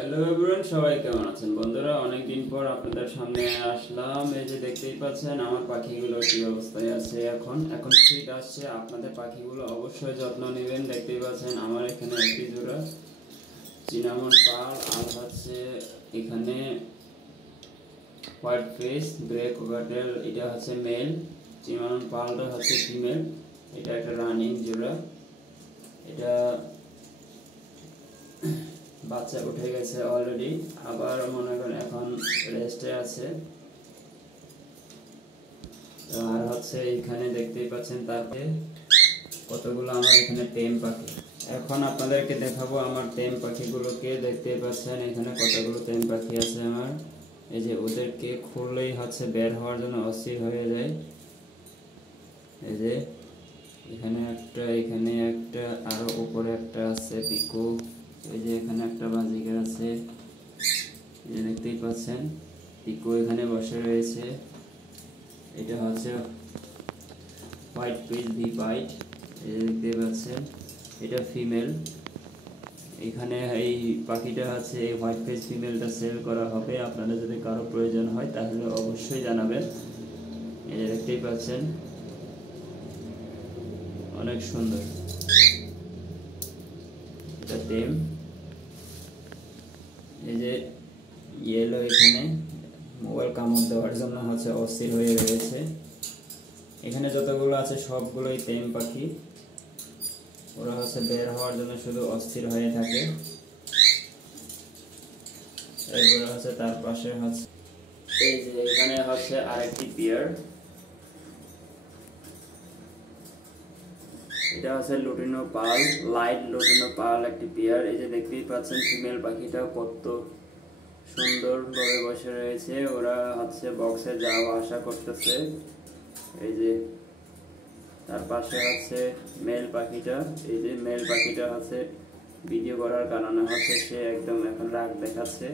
Hello everyone, সবাই কেমন আছেন বন্ধুরা? অনেক দিন পর আপনাদের সামনে আসলাম। এই যে দেখতেই পাচ্ছেন আমার পাখিগুলো কি অবস্থায় আছে। এখন শীত আসছে, আপনাদের পাখিগুলো অবশ্যই যত্ন নেবেন। দেখতেই পাচ্ছেন আমার এখানে একটি জোড়া চিনামন পাল আর হচ্ছে এখানে হোয়াইট ফেস গ্রে কোকাটেল, এটা হচ্ছে মেল। চিনামন পালটা হচ্ছে ফিমেল। এটা একটা রানিং জোড়া। এটা বাচ্চা উঠে গেছে অলরেডি, আবার মনে করেন এখন রেস্টে আছে। আর হচ্ছে এখানে দেখতেই পাচ্ছেন তাতে কতগুলো আমার এখানে টেম পাখি। এখন আপনাদেরকে দেখাবো আমার টেম পাখিগুলোকে। দেখতেই পাচ্ছেন এখানে কতগুলো টেম পাখি আছে আমার। এই যে ওদেরকে খুললেই হচ্ছে বের হওয়ার জন্য অস্থির হয়ে যায়। এই যে এখানে একটা আরো উপরে একটা আছে পিকো। এই যে এখানে একটা বাজিকার আছে, এই যে দেখতেই পাচ্ছেন পিকো এখানে বসে রয়েছে। এটা হচ্ছে হোয়াইট ফেস ভি হোয়াইট, এই যে দেখতেই পাচ্ছেন এটা ফিমেল। এখানে এই পাখিটা আছে, এই হোয়াইট ফেস ফিমেলটা সেল করা হবে। আপনাদের যদি কারো প্রয়োজন হয় তাহলে অবশ্যই জানাবেন। এই যে দেখতেই পাচ্ছেন অনেক সুন্দর এটা টেম। এই যে ইয়েলো এখানে মোবাইল কামড় দেওয়ার জন্য হচ্ছে অস্থির হয়ে রয়েছে। এখানে যতগুলো আছে সবগুলোই টেম পাখি। ওরা হচ্ছে বের হওয়ার জন্য শুধু অস্থির হয়ে থাকে। এরপরে হচ্ছে তার পাশে হচ্ছে এই যে এখানে হচ্ছে আরেকটি পেয়ার। এটা হচ্ছে লুটিনো পাল, লাইট লুটিনো পাল একটি পেয়ার। এই যে দেখতেই পাচ্ছেন ফিমেল পাখিটা কত সুন্দরভাবে বসে রয়েছে। ওরা হচ্ছে বক্সে যাওয়া আসা করতেছে। এই যে তার পাশে হচ্ছে মেল পাখিটা। এই যে মেল পাখিটা হচ্ছে ভিডিও করার কারণে হচ্ছে সে একদম এখন রাগ দেখাচ্ছে।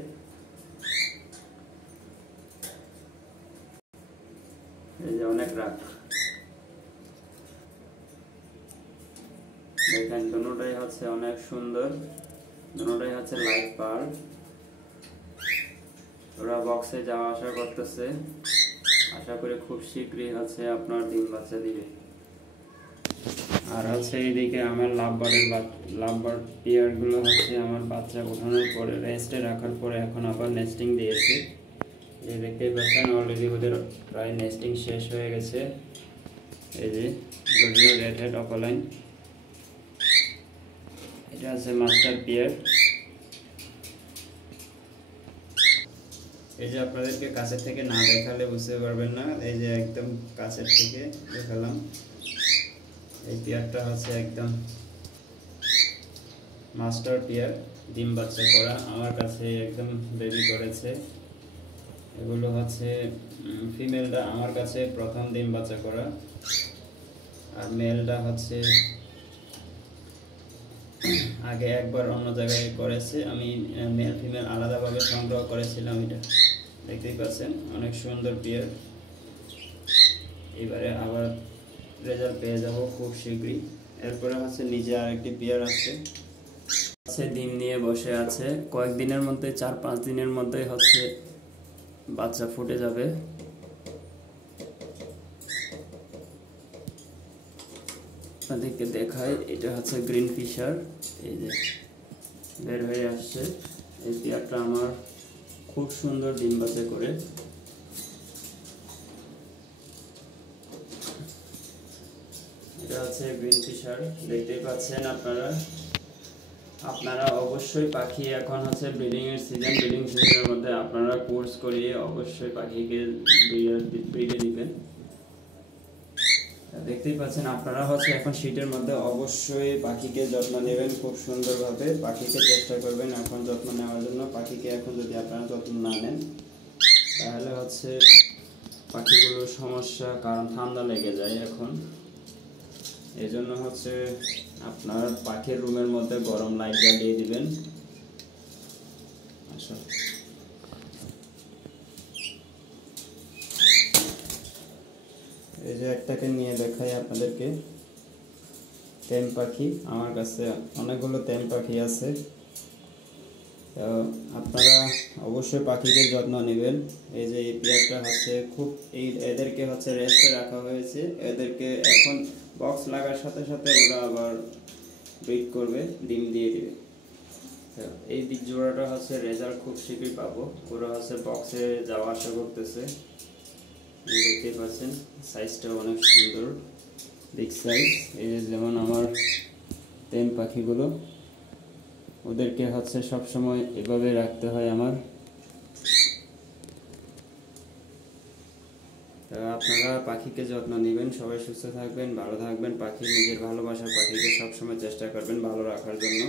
এই যে অনেক রাগ দেখেন। দুটোটাই হচ্ছে অনেক সুন্দর, দুটোটাই হচ্ছে লাইট পার্ল। ওরা বক্সে যাওয়া আসা করতেছে। আশা করি খুব শীঘ্রই হচ্ছে আপনার ডিম বাচ্চা দিবে। আর হচ্ছে এইদিকে আমার লাভবার্ড পেয়ার গুলো হচ্ছে আমার বাচ্চা ওঠানোর পরে রেস্টে রাখার পরে এখন আবার নেস্টিং দিয়েছি। এই দেখতেই পাচ্ছেন অলরেডি ওদের প্রায় নেস্টিং শেষ হয়ে গেছে। এই যে রেড হেড অপালাইন, এটা আছে মাস্টার পেয়ার। এই যে আপনাদেরকে কাছের থেকে না দেখালে বুঝতে পারবেন না, এই যে একদম কাছের থেকে দেখালাম। এই পেয়ারটা হচ্ছে একদম মাস্টার পেয়ার, ডিম বাচ্চা করা আমার কাছে একদম বেবি করেছে। এগুলো হচ্ছে ফিমেলটা আমার কাছে প্রথম ডিম বাচ্চা করা, আর মেলটা হচ্ছে আগে একবার অন্য জায়গায় করেছে। আমি মেল ফিমেল আলাদাভাবে সংগ্রহ করেছিলাম। এটা দেখতেই পাচ্ছেন অনেক সুন্দর পেয়ার। এবারে আবার রেজাল্ট পেয়ে যাব খুব শীঘ্রই। এরপরে হচ্ছে নিচে আরেকটি পেয়ার আছে, ডিম নিয়ে বসে আছে। কয়েকদিনের মধ্যে 4-5 দিনের মধ্যে হচ্ছে বাচ্চা ফুটে যাবে। আপনাদেরকে দেখাই, এটা হচ্ছে গ্রিন ফিশার। এই যে বের হয়ে আসছে। এই পেয়ারটা আমার খুব সুন্দর ডিম বাচ্চা করে। এটা হচ্ছে গ্রিন ফিশার, দেখতেই পাচ্ছেন আপনারা অবশ্যই পাখি এখন হচ্ছে ব্রিডিং এর সিজন। ব্রিডিং সিজনের মধ্যে আপনারা কোর্স করিয়ে অবশ্যই পাখিকে ব্রিডে দিবেন। দেখতেই পাচ্ছেন আপনারা হচ্ছে এখন শীতের মধ্যে অবশ্যই পাখিকে যত্ন নেবেন খুব সুন্দরভাবে। পাখিকে চেষ্টা করবেন এখন যত্ন নেওয়ার জন্য। পাখিকে এখন যদি আপনারা যত্ন না নেন তাহলে হচ্ছে পাখিগুলোর সমস্যা, কারণ ঠান্ডা লেগে যায় এখন। এই জন্য হচ্ছে আপনার পাখির রুমের মধ্যে গরম লাইট জ্বালিয়ে দিবেন। আচ্ছা, এই যে একটাকে নিয়ে দেখাই আপনাদেরকে। টেম পাখি, আমার কাছে অনেকগুলো টেম পাখি আছে। তো আপনারা অবশ্যই পাখিকে যত্ন নেবেন। এই যে এই পেয়ারটা হচ্ছে খুব এদেরকে হচ্ছে রেস্টে রাখা হয়েছে। এদেরকে এখন বক্স লাগার সাথে সাথে ওরা আবার ব্রিড করবে, ডিম দিয়ে দিবে। এই দিক জোড়াটা হচ্ছে রেজাল্ট খুব শীঘ্রই পাবো। ওরা হচ্ছে বক্সে যাওয়া আসা করতেছে, দেখতে পাচ্ছেন সাইজটা অনেক সুন্দর, বিগ সাইজ। এই যে যেমন আমার টেম পাখিগুলো, ওদেরকে হচ্ছে সবসময় এভাবে রাখতে হয় আমার। আপনারা পাখিকে যত্ন নেবেন, সবাই সুস্থ থাকবেন, ভালো থাকবেন। পাখি নিজের ভালোবাসার পাখিকে সবসময় চেষ্টা করবেন ভালো রাখার জন্য।